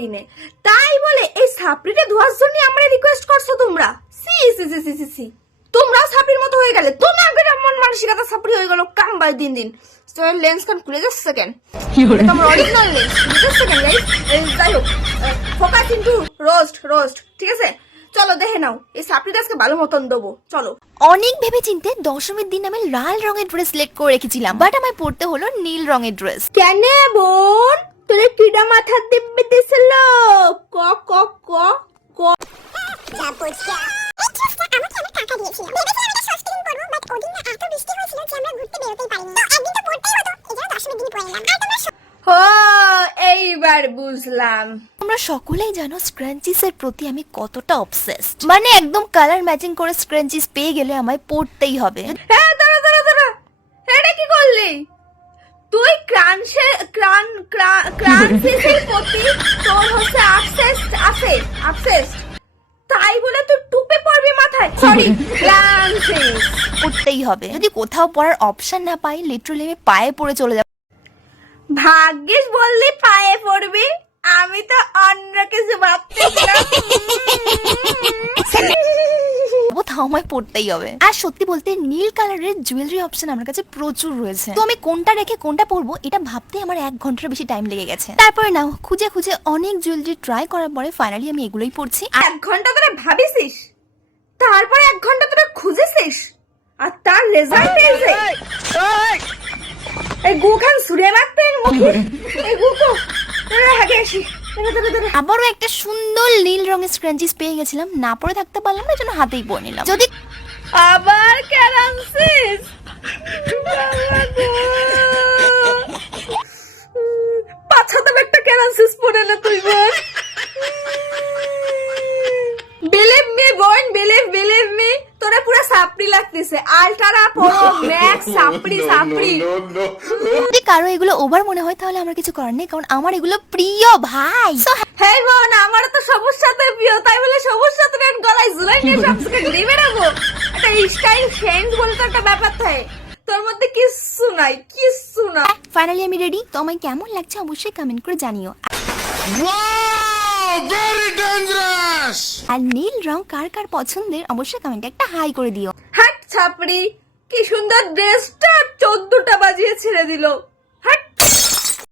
করি নে, তাই বলে এই সাপড়িটা ধোয়ার জন্য আমরা রিকোয়েস্ট করছো তোমরা? সি সি সি সি সি সি, তোমরাও সাপড়ির মতো হয়ে গেলে, তোমাদের মন মানসিকতা সাপড়ি হয়ে গেল কাম বাই দিন দিন। লেন্স কান খুলে যাচ্ছে কেন? তোমার অরিজিনাল লেন্স খুলে যাচ্ছে কেন গাইস? যাই হোক, ফোকাস ইনটু রোস্ট, ঠিক আছে? চলো দেখে নাও, এই সাপড়িটা আজকে ভালো মতন দেবো, চলো। অনেক ভেবে চিনতে দশমীর দিন আমি লাল রঙের ড্রেস সিলেক্ট করে রেখেছিলাম, বাট আমায় পড়তে হলো নীল রঙের ড্রেস। কেন বোন, তোরে কিডা মাথা দিব্যে দিছিল? ক ক ক ক এইবার বুঝলাম। তোমরা সকলেই জানো স্ক্রাঞ্চিস এর প্রতি আমি কতটা অবসেসড, মানে একদম কালার ম্যাচিং করে স্ক্রাঞ্চিস পেয়ে গেলে আমায় পড়তেই হবে। হ্যাঁ, দাঁড়া, এটা কি করলি তুই? ক্রাঞ্চের প্রতি তোর হচ্ছে অবসেসড, তাই বলে তুই টুপে পড়বি মাথায়? সরি, ক্রাঞ্চিস পড়তেই হবে। যদি কোথাও পড়ার অপশন না পাই, লিটারালি আমি পায়ে পড়ে চলে যাব। ভাগ্যিস বললি পায়ে পড়বি, আমি তো অন্য কিছু ভাবতেছিলাম। কোথাও আমায় পড়তেই হবে। আর সত্যি বলতে নীল কালারের জুয়েলারি অপশন আমার কাছে প্রচুর রয়েছে, তো আমি কোনটা রেখে কোনটা পরবো এটা ভাবতে আমার 1 ঘন্টার বেশি টাইম লেগে গেছে। তারপরে নাও খুঁজে অনেক জুয়েলারি ট্রাই করার পরে ফাইনালি আমি এগুলোই পরছি। 1 ঘন্টা ধরে ভাবিছিস, তারপরে 1 ঘন্টা ধরে খুঁজেছিস, আর তার রেজাল্ট পেয়েছে? এই গুখান সুরে মারতেন মুখে, এই গুকো আগে আসি। আবারও একটা সুন্দর নীল রঙের স্ক্রাঞ্চিস পেয়ে গেছিলাম, না পরে থাকতে পারলাম না, জন্য হাতেই পরে নিলাম। যদি আবার ক্যারানসিস, পাছাতে একটা ক্যারানসিস পরে না তুই বোন। বিলিভ মি তোরা পুরো সাপড়ি লাগতেছে, আলট্রা প্রো ম্যাক্স সাপড়ি। যদি কারো এগুলো ওভার মনে হয় তাহলে আমার কিছু করার নেই, কারণ আমার এগুলো প্রিয় ভাই। হ্যাঁ বোন, আমার তো সবুজ সাথে প্রিয়, তাই বলে সবুজ সাথে গলায় ঝুলাই নিয়ে সবসময় ঘুরে বেড়াবো? একটা স্টাইল সেন্স বলে তো একটা ব্যাপার থাকে, তোর মধ্যে কিচ্ছু নাই। ফাইনালি আমি রেডি, তো আমায় কেমন লাগছে অবশ্যই কমেন্ট করে জানিও। আর নীল রং কার কার পছন্দের অবশ্যই কমেন্টে একটা হাই করে দিও। হাট ছাপড়ি, কি সুন্দর ড্রেসটা 14টা বাজিয়ে ছেড়ে দিল।